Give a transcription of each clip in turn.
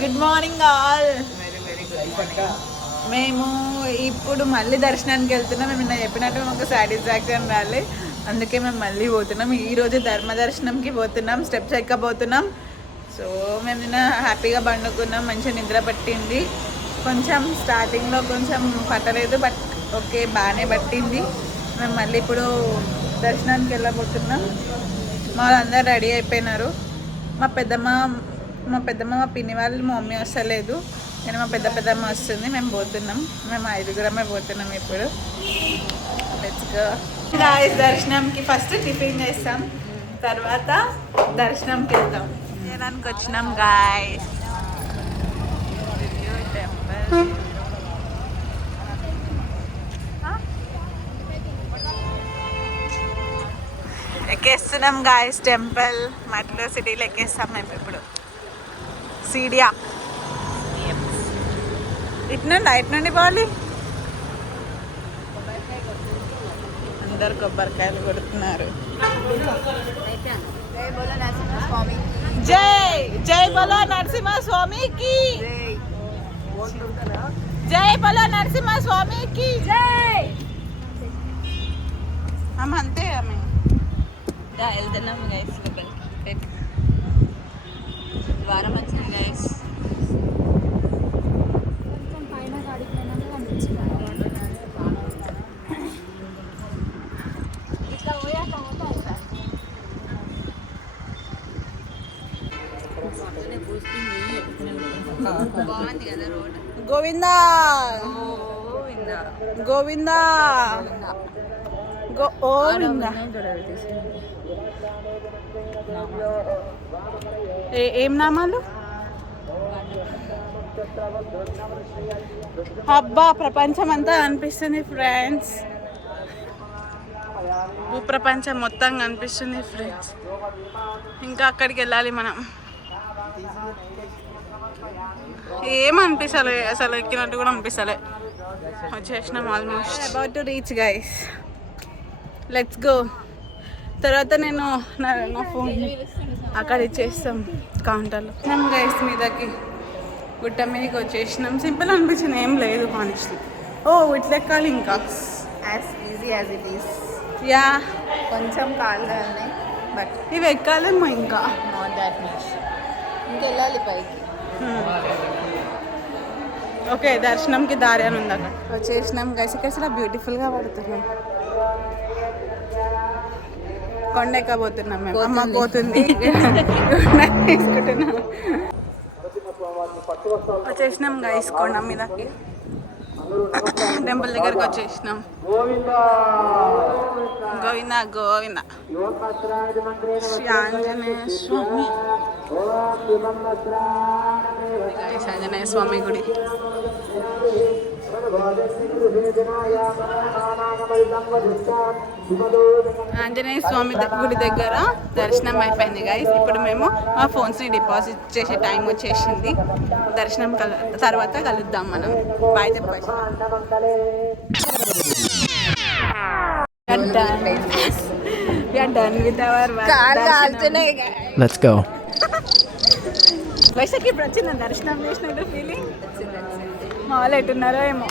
Good morning all. మేము ఇప్పుడు మళ్ళీ దర్శనానికి వెళ్తున్నాం. మేము నిన్న చెప్పినట్టు మాకు సాటిస్ఫాక్షన్ రాలి, అందుకే మేము మళ్ళీ పోతున్నాం. ఈరోజు ధర్మ దర్శనంకి పోతున్నాం, స్టెప్స్ ఎక్కబోతున్నాం. సో మేము నిన్న హ్యాపీగా పండుకున్నాం, మంచిగా నిద్ర పట్టింది. కొంచెం స్టార్టింగ్లో కొంచెం పట్టలేదు, బట్ ఓకే బాగానే పట్టింది. మేము మళ్ళీ ఇప్పుడు దర్శనానికి వెళ్ళబోతున్నాం. మా వాళ్ళందరూ రెడీ అయిపోయినారు. మా పెద్దమ్మ మా పిన్ని వాళ్ళు, మా మమ్మీ వస్తలేదు, నేను మా పెద్దమ్మ వస్తుంది. మేము పోతున్నాం, మేము 5గురమే పోతున్నాం ఇప్పుడు. Let's go guys. దర్శనంకి ఫస్ట్ టిఫిన్ చేస్తాం, తర్వాత దర్శనంకి వెళ్తాం. దానికి వచ్చినాం గాయ్స్. ఎక్కేస్తున్నాం గాయ్స్ టెంపుల్. మెట్రో సిటీలో ఎక్కేస్తాం మేము ఇప్పుడు. సీడియా ఇటు నుండి పోవాలి. అందరు కొబ్బరికాయలు కొడుతున్నారు. జై జై బోలో నరసింహ స్వామికి, జై బోలో నరసింహ స్వామికి జై. అంతే ఆమె వెళ్తున్నాము గైస్. వారం వచ్చింది గైస్. గోవిందా గోవిందా గోవిందా. ఏం నామాలు? అబ్బా ప్రపంచం అంతా అనిపిస్తుంది ఫ్రెండ్స్, భూప్రపంచం మొత్తం కనిపిస్తుంది ఫ్రెండ్స్. ఇంకా అక్కడికి వెళ్ళాలి మనం. ఏమనిపిస్తలే అసలు, ఎక్కినట్టు కూడా అనిపిస్తలే. వచ్చేసినాం almost. About to reach guys, let's go. తర్వాత నేను నా ఫోన్ అక్కడ ఇచ్చేస్తాం కౌంటర్లో. మేము గైస్ మీదకి గుట్ట మీదకి వచ్చేసినాం. సింపుల్ అనిపించింది, ఏం లేదు హానెస్ట్లీ. ఓ ఇట్లా ఎక్కాలి ఇంకా, as easy as it is. Yeah కొంచెం కాళ్ళు ఉన్నాయి, బట్ ఇవి ఎక్కాలేమో ఇంకా. Not that much. ఇంకెళ్ళాలి పైకి. ఓకే దర్శనంకి దారి అని ఉంది అక్కడ. వచ్చేసినాం గైస్. ఇక్కడ చాలా బ్యూటిఫుల్గా పడుతున్నాం. కొండ ఎక్కబోతున్నాం మేము. అమ్మ పోతుంది తీసుకుంటున్నాం. వచ్చేసినాం గైస్ కొండ మీదకి. టెంపుల్ దగ్గరకు వచ్చేసినాం. గోవింద గోవింద. శ్రీ ఆంజనేయ స్వామి, ఆంజనేయ స్వామి గుడి. ఆంజనేయ స్వామి గుడి దగ్గర దర్శనం అయిపోయింది గైస్. ఇప్పుడు మేము మా ఫోన్స్ని డిపాజిట్ చేసే టైం వచ్చేసింది. దర్శనం తర్వాత కలుద్దాం మనం. బాయ్ చెప్పేసి. Let's go. వైశాఖి ఇప్పుడు వచ్చింది దర్శనం చేసినట్టు ఫీలింగ్. మా వాళ్ళు ఎట్టున్నారో ఏమో.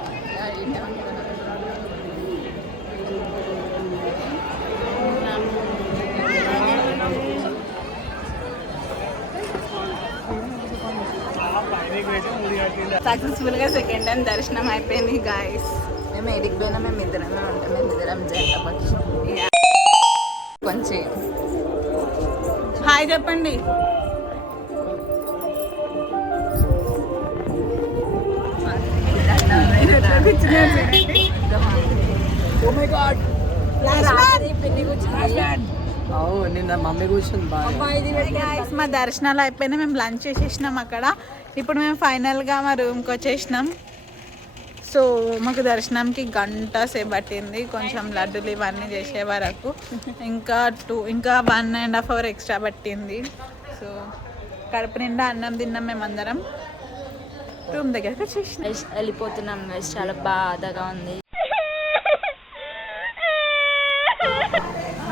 సక్సెస్ఫుల్గా సెకండ్ టైం దర్శనం అయిపోయింది గాయస్. మేము ఎడికి పోయినా మేము ఇద్దరమే ఉంటాం. మేము ఇద్దరం జంట. కొంచెం హాయ్ చెప్పండి. నిన్న మమ్మీ కూర్చుంది బాగా. మా దర్శనాలు అయిపోయినాయి, మేము లంచ్ చేసేసినాం అక్కడ. ఇప్పుడు మేము ఫైనల్గా మా రూమ్కి వచ్చేసినాం. సో మాకు దర్శనంకి గంట సేపు పట్టింది, కొంచెం లడ్డూలు ఇవన్నీ చేసే వరకు. ఇంకా 1.5 hours ఎక్స్ట్రా పట్టింది. సో కడుపు నిండా అన్నం తిన్నాం మేమందరం. రూమ్ దగ్గరకు వచ్చేసినాం. వెళ్ళిపోతున్నాం గైస్. చాలా బాధగా ఉంది.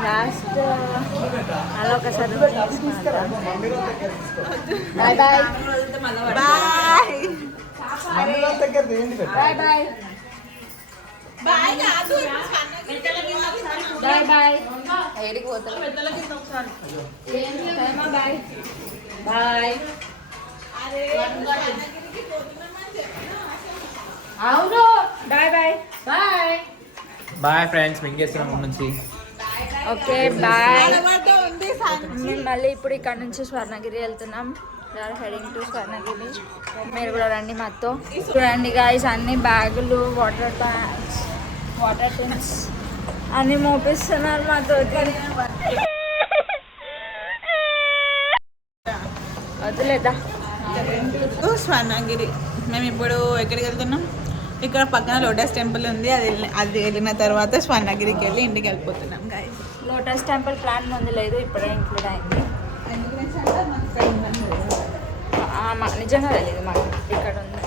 లాస్ట్ అలా ఒకసారి బాయ్. బాయ్ బాయ్ బాయ్ కాదు బాయ్ బాయ్ ఏడికి పోతారు బాయ్ బాయ్ అవును bye bye bye bye friends మింగేస్తున్నాం నుంచి ఓకే బాయ్ మేము మళ్ళీ ఇప్పుడు ఇక్కడ నుంచి స్వర్ణగిరి వెళ్తున్నాం హెడింగ్ టు స్వర్ణగిరి మీరు కూడా రండి మాతో చూడండి గాయస్ అన్ని బ్యాగులు వాటర్ ట్యాంక్స్ వాటర్ ట్యాంక్స్ అన్ని మోపిస్తున్నారు మాతో వదిలేదా స్వర్ణగిరి మేము ఇప్పుడు ఎక్కడికి వెళ్తున్నాం ఇక్కడ పక్కన లోటస్ టెంపుల్ ఉంది అది వెళ్ళిన తర్వాత స్వర్ణగిరికి వెళ్ళి ఇంటికి వెళ్ళిపోతున్నాం గాయస్ లోటస్ టెంపుల్ ప్లాన్ ముందు లేదు ఇప్పుడే ఇంక్లూడ్ అయింది నిజంగా తెలియదు మాకు ఇక్కడ ఉంది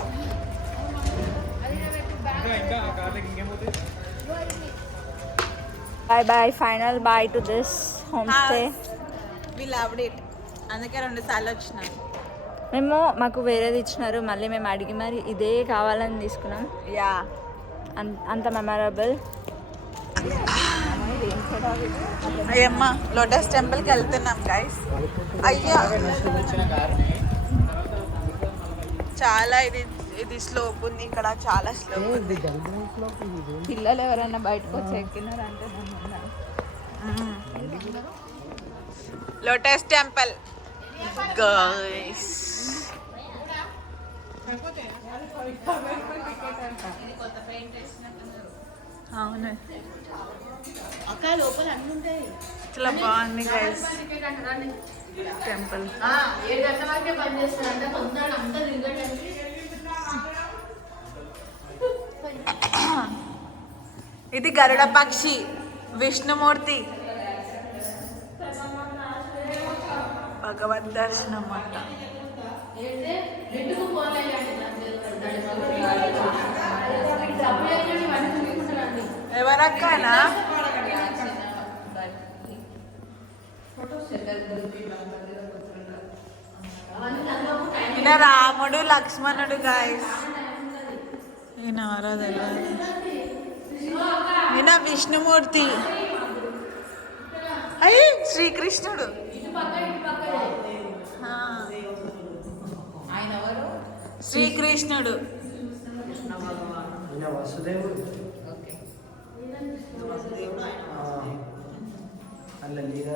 bye bye final bye to this home stay we loved it అందుకే 2 సార్లు వచ్చినాం మేము మాకు వేరేది ఇచ్చినారు మళ్ళీ మేము అడిగి మరి ఇదే కావాలని తీసుకున్నాం యా అంత మెమరబుల్ అయ్యమ్మ లోటస్ టెంపుల్కి వెళ్తున్నాం గైస్ అయ్యా చాలా ఇది స్లోప్ ఉంది ఇక్కడ చాలా స్లోప్ ఉంది పిల్లలు ఎవరైనా బయటకు వచ్చి ఎక్కినారంటే లోటస్ టెంపుల్ గైస్ అవును చాలా బాగుంది గైస్ టెంపుల్ ఇది గరుడ పక్షి విష్ణుమూర్తి భగవద్ దర్శనం అంట ఎవరక్కనా ఈయన రాముడు లక్ష్మణుడు గాయస్ ఈయన ఎవరో తెలియదు ఈయన విష్ణుమూర్తి అయ్యి శ్రీకృష్ణుడు శ్రీకృష్ణుడు అలా నీర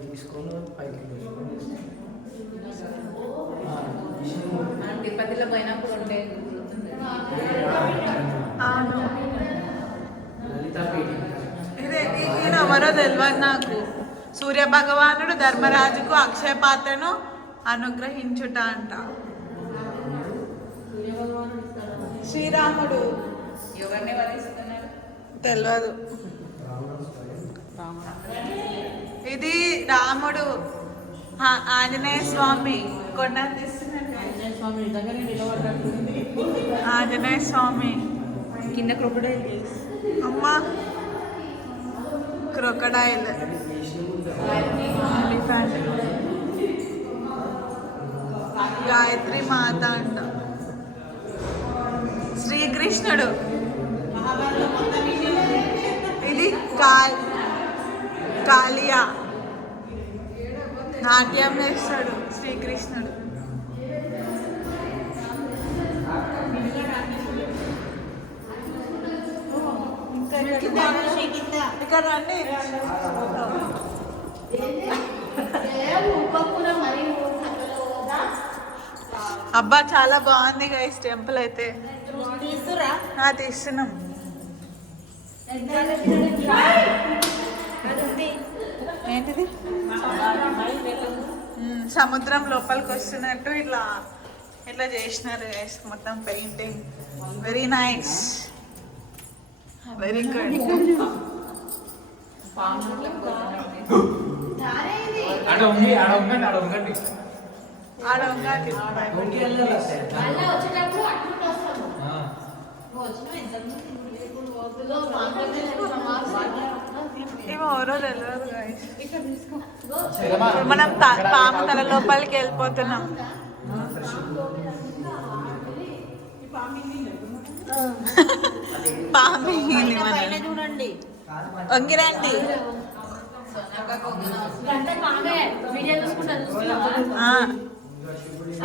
తీసుకొని పైకి తిరుపతిలో పోయినప్పుడు ఉండే ఈయన ఎవరో తెలియదు నాకు సూర్య భగవానుడు ధర్మరాజుకు అక్షయ పాత్రను అనుగ్రహించుట అంట శ్రీరాముడు ఎవరిని వధిస్తున్నారు తెలియదు ఇది రాముడు ఆంజనేయ స్వామి కొండ ఆంజనేయ స్వామి కింద క్రొకడైల్ అమ్మా క్రొకడైల్ గాయత్రి మాత అంట శ్రీకృష్ణుడు ఇది కాళియా నాట్యం చేస్తాడు శ్రీకృష్ణుడు ఇక్కడ రండి అబ్బా చాలా బాగుంది గైస్ టెంపుల్ అయితే తీస్తున్నాం ఏంటిది సముద్రం లోపలికి వస్తున్నట్టు ఇట్లా ఇట్లా చేసినారు గైస్ మొత్తం painting very nice very good ఆడ ఉంగండి ఎవరో తెలియదు guys. మనం పాము తల లోపలికి వెళ్ళిపోతున్నాం. పాము చూడండి వంగిరండి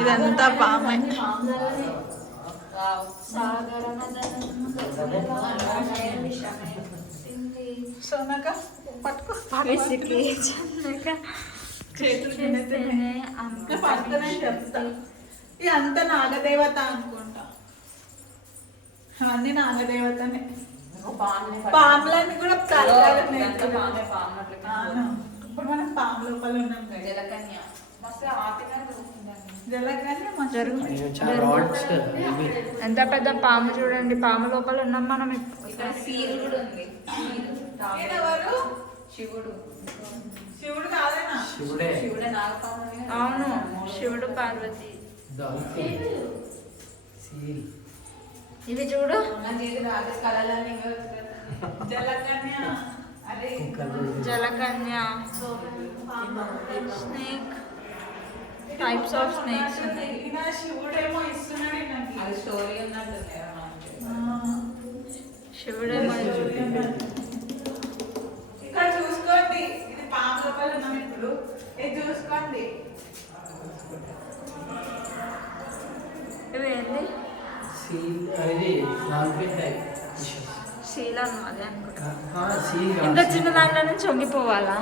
ఇదంతా పామే సోనక పట్టుకో ఇదంతా నాగదేవత అనుకుంటా అన్ని నాగదేవతనే పాములన్నీ కూడా ఇప్పుడు మనం పాము లోపల ఉన్నాం జలకన్య ఎంత పెద్ద పాము చూడండి, పాము లోపల ఉన్నాం మనం. ఇక్కడ సీల్ కూడా ఉంది. శివుడు కాదేనా? శివుడే నాగపాము. అవును, శివుడు పార్వతి. ఇది చూడు, జలకన్య. అరే జలకన్య, స్నేక్, టైప్స్ ఆఫ్ స్నేక్స్ ఉన్నాయి. శివుడేమో ఇస్తున్నాడు అది స్టోరీ ఉన్నట్టుంది. శివుడేమో ఇక్కడ చూసుకోండి, ఇది పాము లోపల ఉన్నాం ఇప్పుడు. ఇది చూసుకోండి, ఇవేంటి శీలం, అదే అనుకుంటా. ఇంత చిన్న దాంట్లో నుంచి వంగిపోవాలా?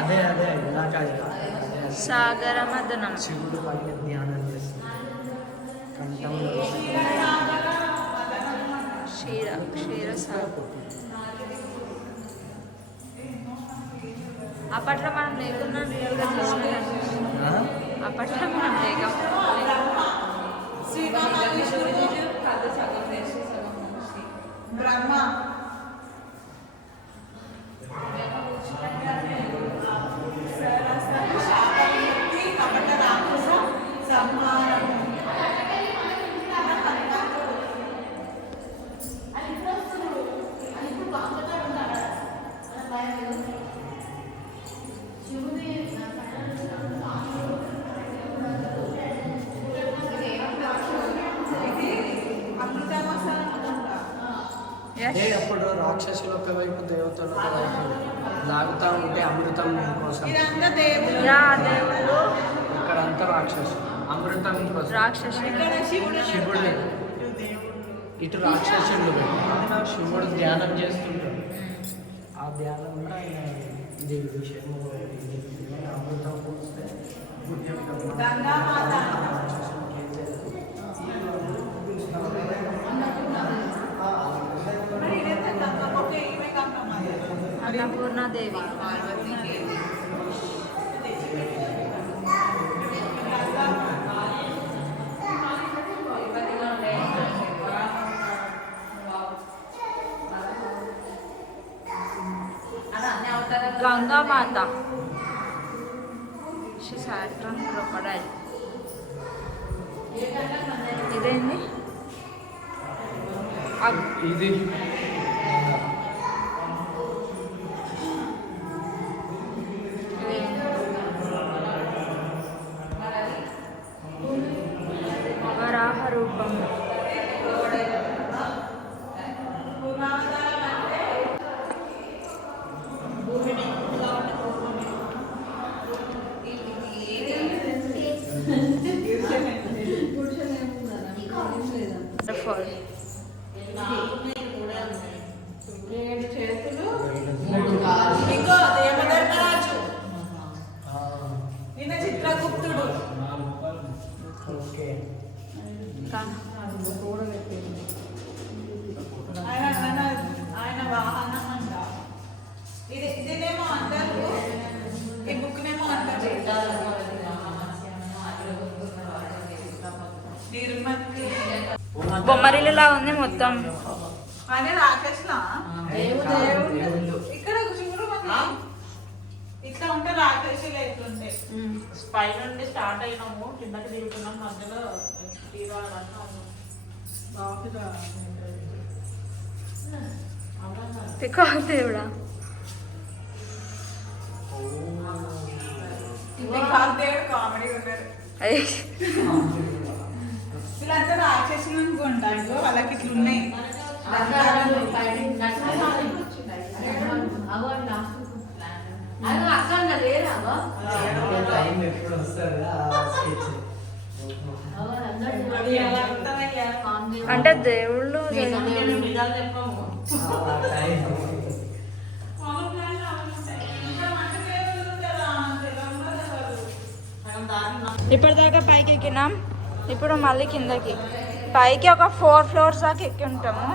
అదే అదే సాగర మదనం. శివుడు పైన ధ్యానం చేస్తాడు. కంఠంలో క్షీరసాగర్. అప్పట్లో మనం లేకున్నా రియల్గా చూసినా, అప్పట్లో మనం లేక బ్రహ్మ అప్పుడు రాక్షసులు ఒకవైపు దేవతలు ఒకవైపు లాగుతా ఉంటే అమృతం కోసం. ఇదంతా దేవుడు. ఇక్కడ అంతా రాక్షసు అమృతం కోసం. శివుడు ఇటు రాక్షసుడు, శివుడు ధ్యానం చేస్తుంటాడు. ఆ ధ్యానంలో ఆయన ఇది విషయం అమృతం పోస్తే అన్నపూర్ణాదేవి. గంగామాత. సాట్రన్ క్రొకడైల్. ఇదేంటి? ఇది వరాహ రూపం. ఇంకో యమధర్మరాజు, నిన్న చిత్రగుప్తుడు. ఓకే ఆయన వాహనం అంట. ఇదేమో అంటారు, ఈ బుక్నేమో అంటారు నిర్మతి. బొమ్మరిల్లులా ఉంది మొత్తం. అదే రాకేష్లా ఇక్కడ శివుడు ఇట్లా ఉంటే రాకేషులు ఎట్లుంటే పై నుండి స్టార్ట్ అయినాము, కిందకి దిగుతున్నాం, మధ్యలో పికా దేవుడా. కామెడీ ఉన్నారు వీళ్ళంతా రాక్షసులు అనుకుంటారు వాళ్ళకి ఇట్లా ఉన్నాయి టైం ఎప్పుడు వస్తుంది అంటే దేవుళ్ళు ఇప్పటిదాకా పైకి ఎక్కినాం ఇప్పుడు మళ్ళీ కిందకి పైకి ఒక 4 floors దాకా ఎక్కి ఉంటాము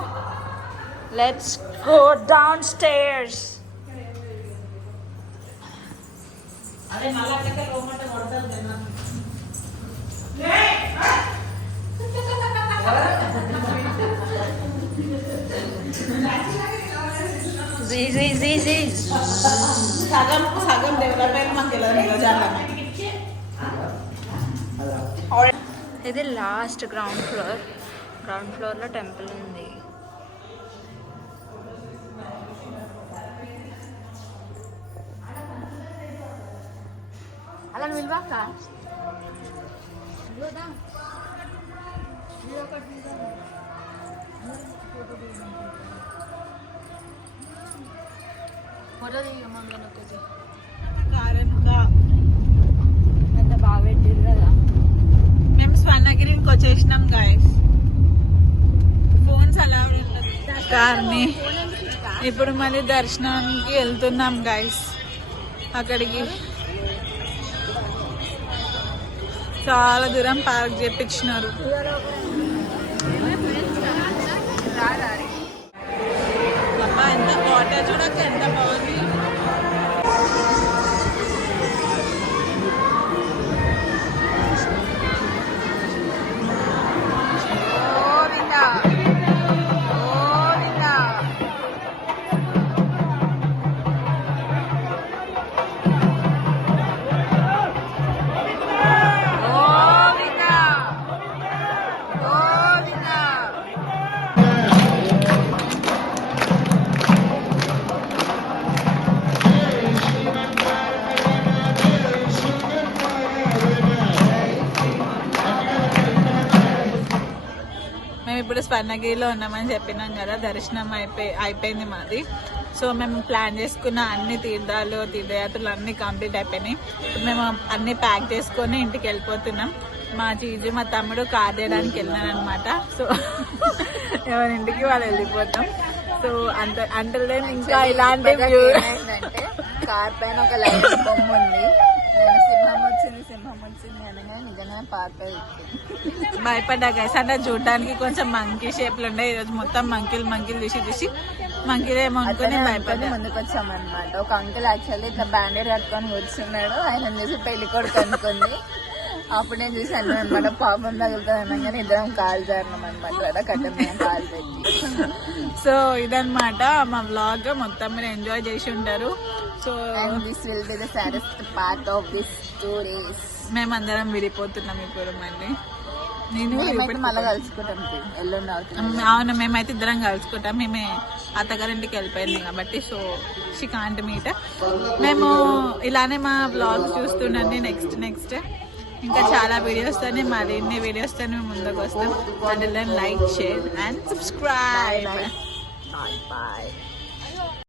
లెట్స్ గో డౌన్ స్టేర్స్ సగం సగం డెవలప్ అయిన మాకు తెలియదు ఇది లాస్ట్ గ్రౌండ్ ఫ్లోర్లో టెంపుల్ ఉంది అలా నిల్వాక ఎంత బాగా పెట్టిరు కదా మేము స్వర్ణగిరికి వచ్చేసినాం గాయస్ ఫోన్స్ అలా కార్ని ఇప్పుడు మళ్ళీ దర్శనానికి వెళ్తున్నాం గాయస్ అక్కడికి చాలా దూరం పార్క్ చేపించినారు అబ్బా ఎంత వాటర్ చూడక ఎంత బాగుంది ఇప్పుడు స్వర్ణగిరిలో ఉన్నామని చెప్పినాం కదా దర్శనం అయిపోయింది మాది సో మేము ప్లాన్ చేసుకున్న అన్ని తీర్థయాత్రలు అన్ని కంప్లీట్ అయిపోయినాయి ఇప్పుడు మేము అన్ని ప్యాక్ చేసుకొని ఇంటికి వెళ్ళిపోతున్నాం మా చీజు మా తమ్ముడు కార్ తీయడానికి వెళ్ళినాను అనమాట సో ఎవరి ఇంటికి వాళ్ళు వెళ్ళిపోతాం సో అంటే ఇంకా ఇలాంటి కార్ పైన ఒక లైట్ బొమ్మ ఉంది సింహం వచ్చింది అనగా నిజంగా పార్క్ భయపడ్డా గైస్ అంటే చూడడానికి కొంచెం మంకీ షేప్లు ఉండే ఈరోజు మొత్తం మంకీలు తీసి మంకీలు ఏమో అనుకుని భయపడ్డా ముందుకు వచ్చామన్నమాట ఒక అంకుల్ యాక్చువల్లీ ఇట్లా బ్యాండేడ్ కట్టుకొని కూర్చున్నాడు ఆయన చూసి పెళ్లి కొడుకు అనుకుంది అప్పుడు నేను చూసి అన్నాను అనమాట పాపం తగులుతుంది అనగానే ఇద్దరం కాల్ జారినాం అనమాట కట్ట కాల్ పెట్టి సో ఇదన్నమాట మా వ్లాగ్ మొత్తం మీరు ఎంజాయ్ చేసి ఉంటారు so this will be the saddest part of this 2 days మేమందరం విడిపోతున్నాం ఇప్పుడు మళ్ళీ మళ్ళీ కలుసుకుంటాం ఎల్లుండి అవుతుంది అవును మేమైతే ఇద్దరం కలుసుకుంటాం మేమే అత్తగారింటికి వెళ్ళిపోయింది కాబట్టి సో షీ కాంట్ మీట్ మేము ఇలానే మా వ్లాగ్స్ చూస్తుండండి నెక్స్ట్ ఇంకా చాలా వీడియోస్ తోనే మరిన్ని వీడియోస్ తోనే మేము ముందుకు వస్తాం అంటే like share and subscribe bye